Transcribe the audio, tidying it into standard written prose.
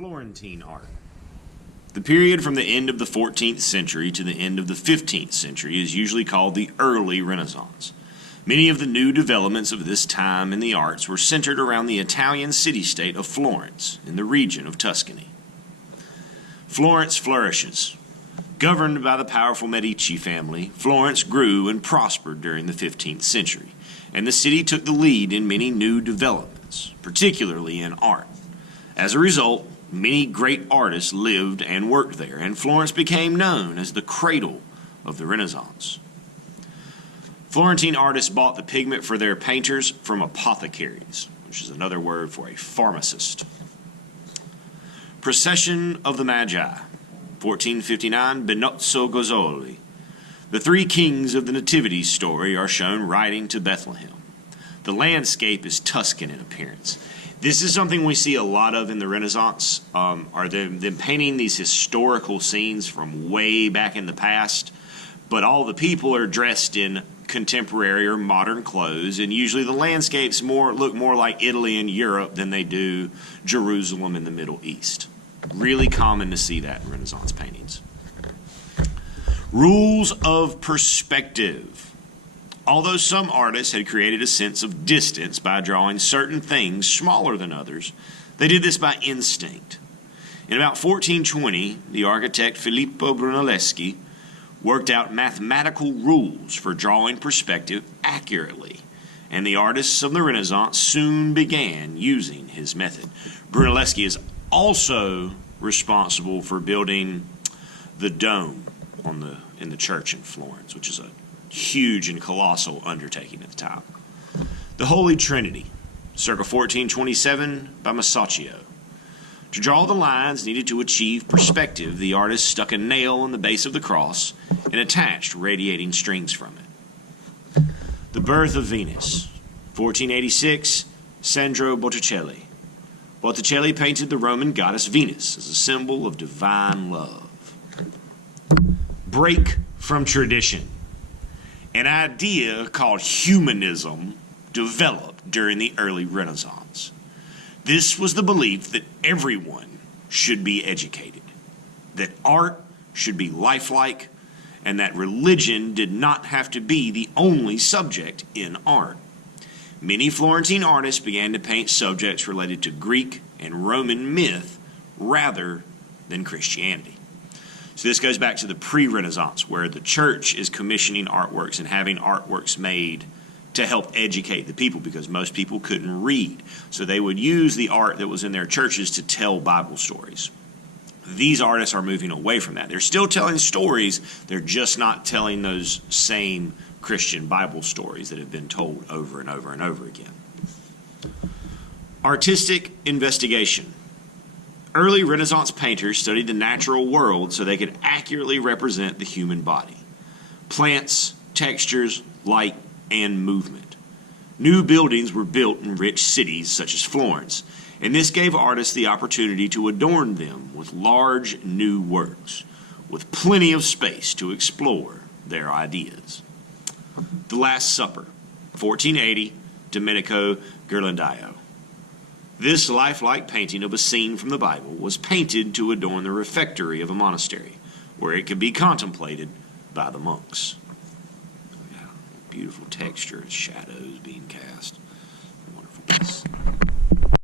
Florentine art. The period from the end of the 14th century to the end of the 15th century is usually called the early Renaissance. Many of the new developments of this time in the arts were centered around the Italian city-state of Florence in the region of Tuscany. Florence flourishes. Governed by the powerful Medici family, Florence grew and prospered during the 15th century, and the city took the lead in many new developments, particularly in art. As a result, many great artists lived and worked there, and Florence became known as the cradle of the Renaissance. Florentine artists bought the pigment for their painters from apothecaries, which is another word for a pharmacist. Procession of the Magi, 1459, Benozzo Gozzoli. The three kings of the Nativity story are shown riding to Bethlehem. The landscape is Tuscan in appearance. This is something we see a lot of in the Renaissance, are them painting these historical scenes from way back in the past, but all the people are dressed in contemporary or modern clothes, and usually the landscapes look more like Italy and Europe than they do Jerusalem in the Middle East. Really common to see that in Renaissance paintings. Rules of perspective. Although some artists had created a sense of distance by drawing certain things smaller than others, they did this by instinct. In about 1420, the architect Filippo Brunelleschi worked out mathematical rules for drawing perspective accurately, and the artists of the Renaissance soon began using his method. Brunelleschi is also responsible for building the dome in the church in Florence, which is a huge and colossal undertaking at the time. The Holy Trinity, circa 1427, by Masaccio. To draw the lines needed to achieve perspective, the artist stuck a nail in the base of the cross and attached radiating strings from it. The Birth of Venus, 1486, Sandro Botticelli. Botticelli painted the Roman goddess Venus as a symbol of divine love. Break from tradition. An idea called humanism developed during the early Renaissance. This was the belief that everyone should be educated, that art should be lifelike, and that religion did not have to be the only subject in art. Many Florentine artists began to paint subjects related to Greek and Roman myth rather than Christianity. So this goes back to the pre-Renaissance, where the church is commissioning artworks and having artworks made to help educate the people, because most people couldn't read. So they would use the art that was in their churches to tell Bible stories. These artists are moving away from that. They're still telling stories, they're just not telling those same Christian Bible stories that have been told over and over and over again. Artistic investigation. Early Renaissance painters studied the natural world so they could accurately represent the human body. Plants, textures, light, and movement. New buildings were built in rich cities such as Florence, and this gave artists the opportunity to adorn them with large new works, with plenty of space to explore their ideas. The Last Supper, 1480, Domenico Ghirlandaio. This lifelike painting of a scene from the Bible was painted to adorn the refectory of a monastery, where it could be contemplated by the monks. Yeah, beautiful texture, shadows being cast. Wonderful piece.